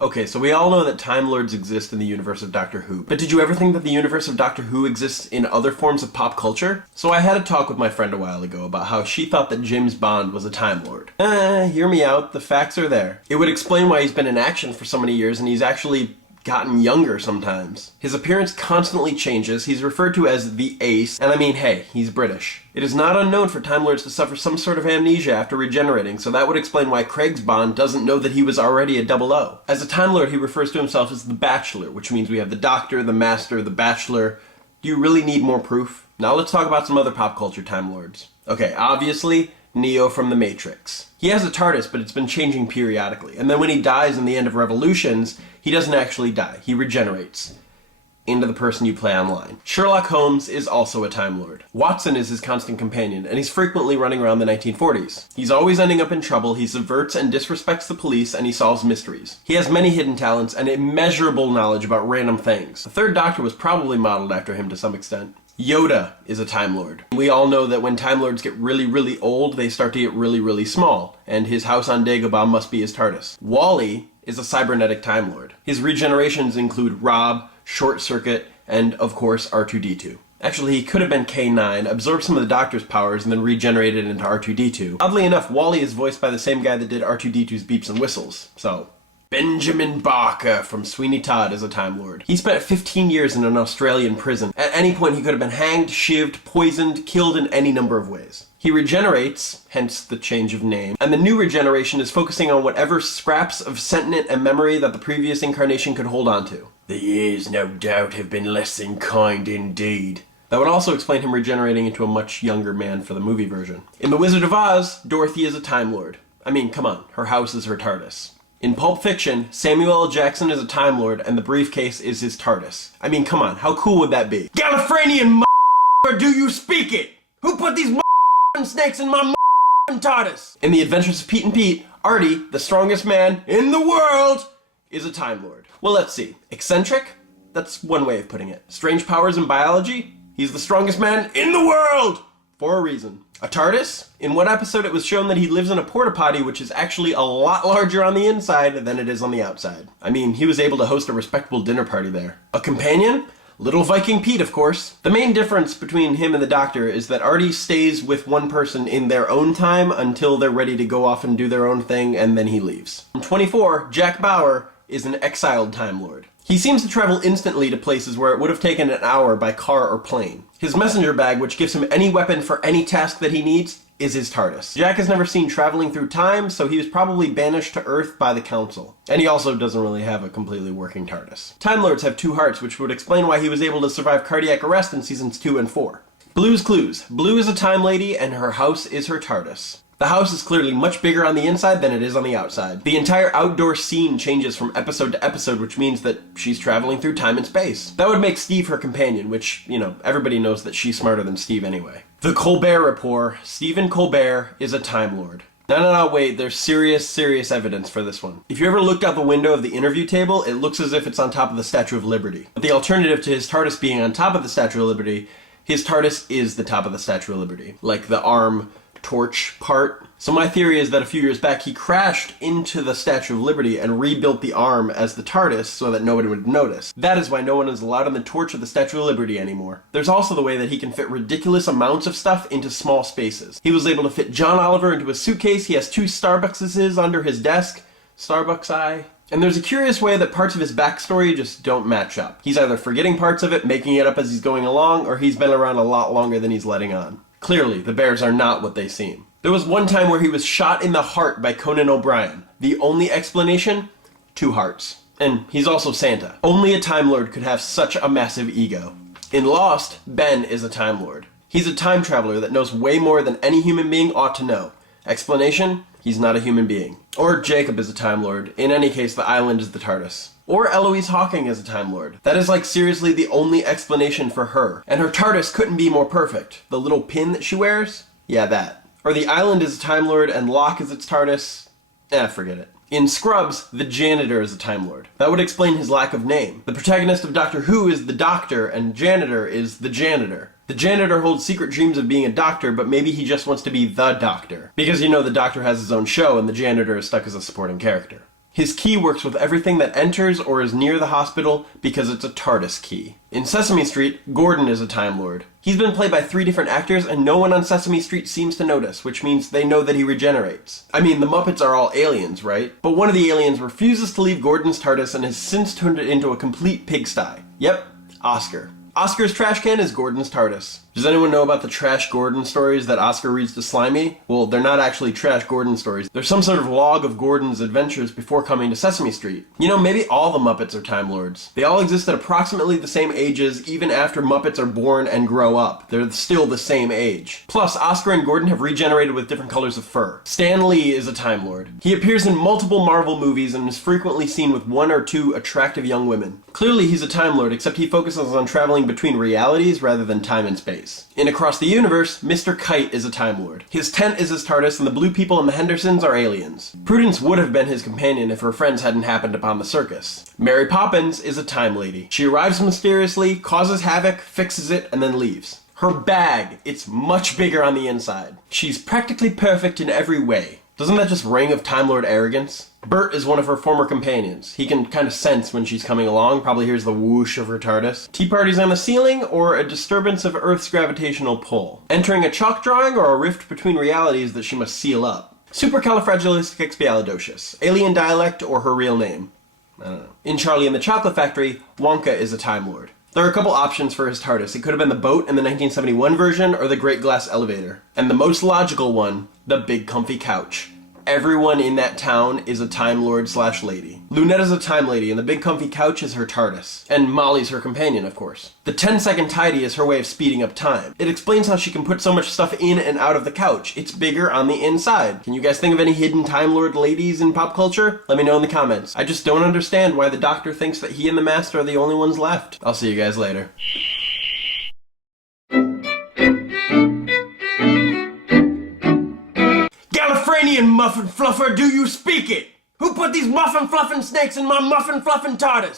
Okay, so we all know that Time Lords exist in the universe of Doctor Who, but did you ever think that the universe of Doctor Who exists in other forms of pop culture? So I had a talk with my friend a while ago about how she thought that James Bond was a Time Lord. Hear me out, the facts are there. It would explain why he's been in action for so many years and he's actually gotten younger sometimes. His appearance constantly changes, he's referred to as the Ace, and I mean, hey, he's British. It is not unknown for Time Lords to suffer some sort of amnesia after regenerating, so that would explain why Craig's Bond doesn't know that he was already a 00. As a Time Lord, he refers to himself as the Bachelor, which means we have the Doctor, the Master, the Bachelor. Do you really need more proof? Now let's talk about some other pop culture Time Lords. Okay, obviously, Neo from The Matrix. He has a TARDIS, but it's been changing periodically, and then when he dies in the end of Revolutions, he doesn't actually die, he regenerates into the person you play online. Sherlock Holmes is also a Time Lord. Watson is his constant companion, and he's frequently running around the 1940s. He's always ending up in trouble, he subverts and disrespects the police, and he solves mysteries. He has many hidden talents and immeasurable knowledge about random things. The Third Doctor was probably modeled after him to some extent. Yoda is a Time Lord. We all know that when Time Lords get really old, they start to get really small, and his house on Dagobah must be his TARDIS. Wally is a cybernetic Time Lord. His regenerations include Rob, Short Circuit, and of course R2-D2. Actually, he could have been K9, absorbed some of the Doctor's powers, and then regenerated into R2-D2. Oddly enough, Wally is voiced by the same guy that did R2-D2's beeps and whistles, so Benjamin Barker from Sweeney Todd is a Time Lord. He spent 15 years in an Australian prison. At any point he could have been hanged, shivved, poisoned, killed in any number of ways. He regenerates, hence the change of name, and the new regeneration is focusing on whatever scraps of sentient and memory that the previous incarnation could hold on to. The years, no doubt, have been less than kind indeed. That would also explain him regenerating into a much younger man for the movie version. In The Wizard of Oz, Dorothy is a Time Lord. I mean, come on, her house is her TARDIS. In Pulp Fiction, Samuel L. Jackson is a Time Lord and the briefcase is his TARDIS. I mean, come on, how cool would that be? Gallifrenian or do you speak it? Who put these snakes in my TARDIS? In The Adventures of Pete and Pete, Artie, the strongest man in the world, is a Time Lord. Well, let's see. Eccentric? That's one way of putting it. Strange powers in biology? He's the strongest man in the world! For a reason. A TARDIS? In one episode it was shown that he lives in a porta potty which is actually a lot larger on the inside than it is on the outside. I mean, he was able to host a respectable dinner party there. A companion? Little Viking Pete, of course. The main difference between him and the Doctor is that Artie stays with one person in their own time until they're ready to go off and do their own thing, and then he leaves. In 24, Jack Bauer is an exiled Time Lord. He seems to travel instantly to places where it would have taken an hour by car or plane. His messenger bag, which gives him any weapon for any task that he needs, is his TARDIS. Jack has never seen traveling through time, so he was probably banished to Earth by the Council. And he also doesn't really have a completely working TARDIS. Time Lords have two hearts, which would explain why he was able to survive cardiac arrest in seasons 2 and 4. Blue's Clues. Blue is a Time Lady, and her house is her TARDIS. The house is clearly much bigger on the inside than it is on the outside. The entire outdoor scene changes from episode to episode, which means that she's traveling through time and space. That would make Steve her companion, which, you know, everybody knows that she's smarter than Steve anyway. The Colbert Report. Stephen Colbert is a Time Lord. No, wait, there's serious evidence for this one. If you ever looked out the window of the interview table, it looks as if it's on top of the Statue of Liberty. But the alternative to his TARDIS being on top of the Statue of Liberty, his TARDIS is the top of the Statue of Liberty. Like the arm torch part. So my theory is that a few years back he crashed into the Statue of Liberty and rebuilt the arm as the TARDIS so that nobody would notice. That is why no one is allowed on the torch of the Statue of Liberty anymore. There's also the way that he can fit ridiculous amounts of stuff into small spaces. He was able to fit John Oliver into a suitcase, he has 2 Starbuckses under his desk. Starbucks eye. And there's a curious way that parts of his backstory just don't match up. He's either forgetting parts of it, making it up as he's going along, or he's been around a lot longer than he's letting on. Clearly, the bears are not what they seem. There was one time where he was shot in the heart by Conan O'Brien. The only explanation? 2 hearts. And he's also Santa. Only a Time Lord could have such a massive ego. In Lost, Ben is a Time Lord. He's a time traveler that knows way more than any human being ought to know. Explanation? He's not a human being. Or Jacob is a Time Lord. In any case, the island is the TARDIS. Or Eloise Hawking is a Time Lord. That is like seriously the only explanation for her. And her TARDIS couldn't be more perfect. The little pin that she wears? Yeah, that. Or the island is a Time Lord and Locke is its TARDIS? Forget it. In Scrubs, the janitor is a Time Lord. That would explain his lack of name. The protagonist of Doctor Who is the Doctor and janitor is the janitor. The janitor holds secret dreams of being a doctor, but maybe he just wants to be the Doctor. Because you know the Doctor has his own show and the janitor is stuck as a supporting character. His key works with everything that enters or is near the hospital because it's a TARDIS key. In Sesame Street, Gordon is a Time Lord. He's been played by 3 different actors, and no one on Sesame Street seems to notice, which means they know that he regenerates. I mean, the Muppets are all aliens, right? But one of the aliens refuses to leave Gordon's TARDIS and has since turned it into a complete pigsty. Yep, Oscar. Oscar's trash can is Gordon's TARDIS. Does anyone know about the Trash Gordon stories that Oscar reads to Slimy? Well, they're not actually Trash Gordon stories. They're some sort of log of Gordon's adventures before coming to Sesame Street. You know, maybe all the Muppets are Time Lords. They all exist at approximately the same ages, even after Muppets are born and grow up. They're still the same age. Plus, Oscar and Gordon have regenerated with different colors of fur. Stan Lee is a Time Lord. He appears in multiple Marvel movies and is frequently seen with 1 or 2 attractive young women. Clearly, he's a Time Lord, except he focuses on traveling between realities rather than time and space. In Across the Universe, Mr. Kite is a Time Lord. His tent is his TARDIS, and the blue people and the Hendersons are aliens. Prudence would have been his companion if her friends hadn't happened upon the circus. Mary Poppins is a Time Lady. She arrives mysteriously, causes havoc, fixes it, and then leaves. Her bag, it's much bigger on the inside. She's practically perfect in every way. Doesn't that just ring of Time Lord arrogance? Bert is one of her former companions. He can kind of sense when she's coming along, probably hears the whoosh of her TARDIS. Tea parties on the ceiling, or a disturbance of Earth's gravitational pull. Entering a chalk drawing, or a rift between realities that she must seal up. Supercalifragilisticexpialidocious. Alien dialect, or her real name. I don't know. In Charlie and the Chocolate Factory, Wonka is a Time Lord. There are a couple options for his TARDIS. It could have been the boat in the 1971 version, or the Great Glass Elevator. And the most logical one, the Big Comfy Couch. Everyone in that town is a Time Lord / lady. Lunetta's a Time Lady, and the Big Comfy Couch is her TARDIS. And Molly's her companion, of course. The 10-second tidy is her way of speeding up time. It explains how she can put so much stuff in and out of the couch. It's bigger on the inside. Can you guys think of any hidden Time Lord ladies in pop culture? Let me know in the comments. I just don't understand why the Doctor thinks that he and the Master are the only ones left. I'll see you guys later. Gallifrenian muffin fluffer, do you speak it? Who put these muffin fluffin snakes in my muffin fluffin TARDIS?